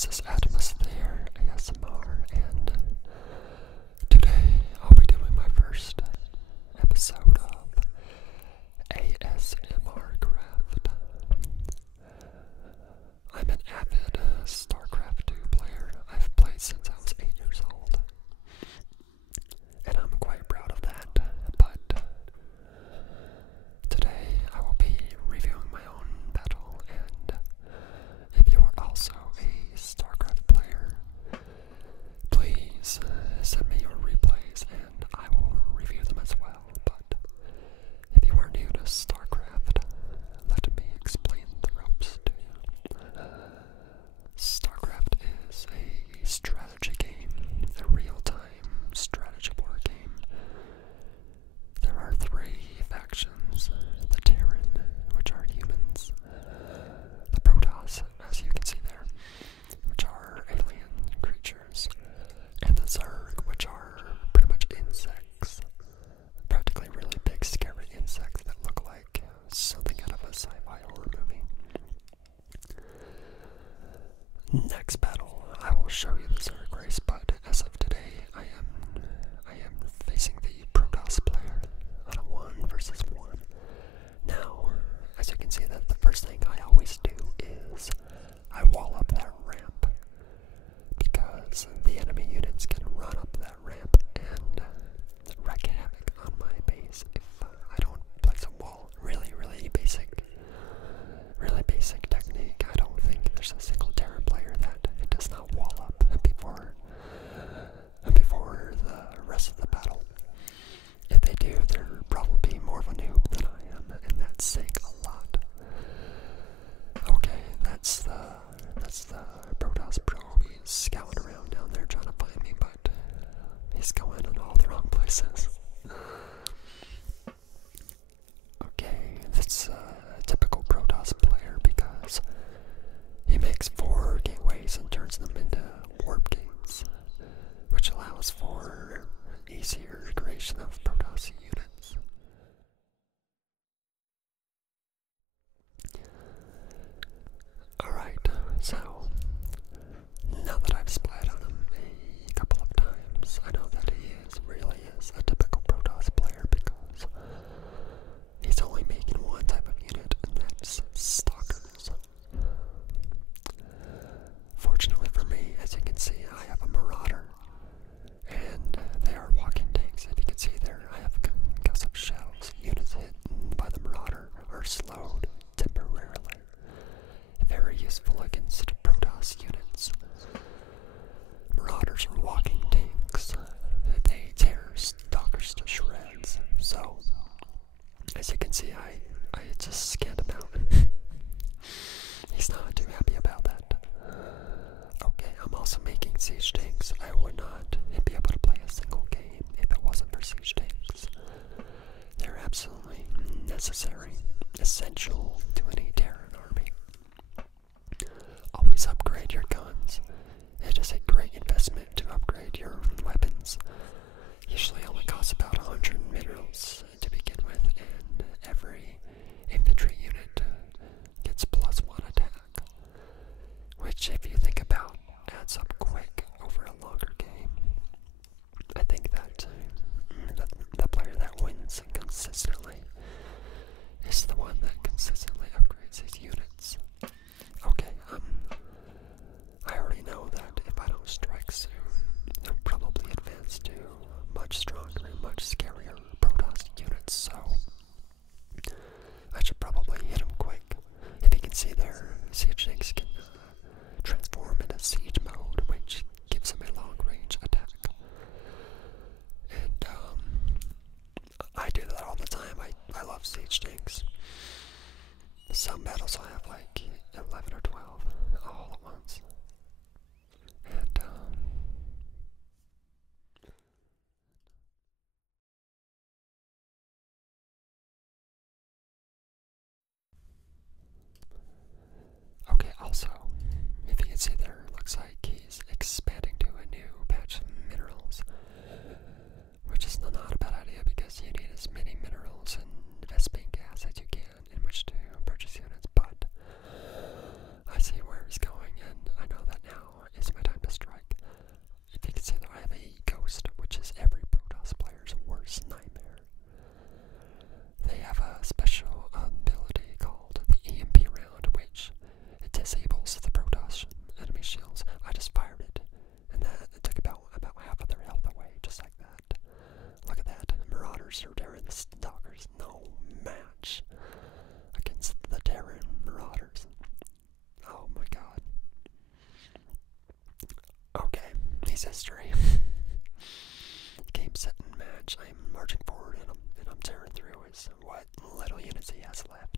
This is Atmosphere ASMR, and today I'll be doing my first episode of ASMR Craft. I'm an avid Starcraft 2 player. I've played since I was 8 years old, and I'm quite proud of that, but today I will be reviewing my own battle, and if you are also a Starcraft player, please send me your replays and I will review them as well. But if you are new to Starcraft, let me explain the ropes to you. Starcraft is a strategy game, a real-time strategy war game. There are 3 factions: the Terran, which are humans, the Protoss, as you can see there, which are alien creatures, and the Zerg, which are pretty much insects. Practically really big, scary insects that look like something out of a sci-fi horror movie. Next battle, I will show you the Zerg race, but as of today, I am facing the Protoss player on a 1 versus 1. Now, as you can see, that the first thing I always do is I wall up that ramp, because the enemy units can run up that ramp and wreak havoc on my base if I don't place a wall. Really basic technique. I don't think there's a single Terran player that does not wall up before the rest of the battle. If they do, they're probably more of a noob than I am, and that's saying a lot. Okay, that's the Protoss Pro. He's scouting around down there trying to find me, but he's going in all the wrong places. Okay, that's a typical Protoss player because he makes 4 gateways and turns them into warp gates, which allows for easier creation of Protoss units. Alright, so now that I've spied on him a couple of times, I know that he really is a typical Protoss player because he's only making 1 type of unit, and that's Stalkers. Fortunately for me, as you can see, I have a Marauder, and they are walking tanks. If you can see there, I have concussive shells. Units hit by the Marauder are slowed temporarily. Very useful against Protoss units. Marauders are walking tanks. They tear Stalkers to shreds. So, as you can see, I just scanned him out. He's not too happy about that. Okay, I'm also making siege tanks. I would not be able to play a single game if it wasn't for siege tanks. They're absolutely necessary, essential to any Terran army. Always upgrade your guns. It is a great investment to upgrade your weapons. Usually only costs about 100 minerals to begin with, and every infantry unit gets +1 attack, which, if you think about, adds up quick over a longer game. I think that the player that wins consistently is the one that consistently upgrades his units. Okay, I already know that if I don't strike soon, they'll probably advance to much stronger and much scarier Protoss units, so I should probably hit them quick. If you can see there, siege tanks can transform into siege mode, which gives them a long-range attack. And I do that all the time. I love siege tanks. Some battles I have like Company's history. Game, set, and match. I'm marching forward and I'm tearing through is what little units he has left.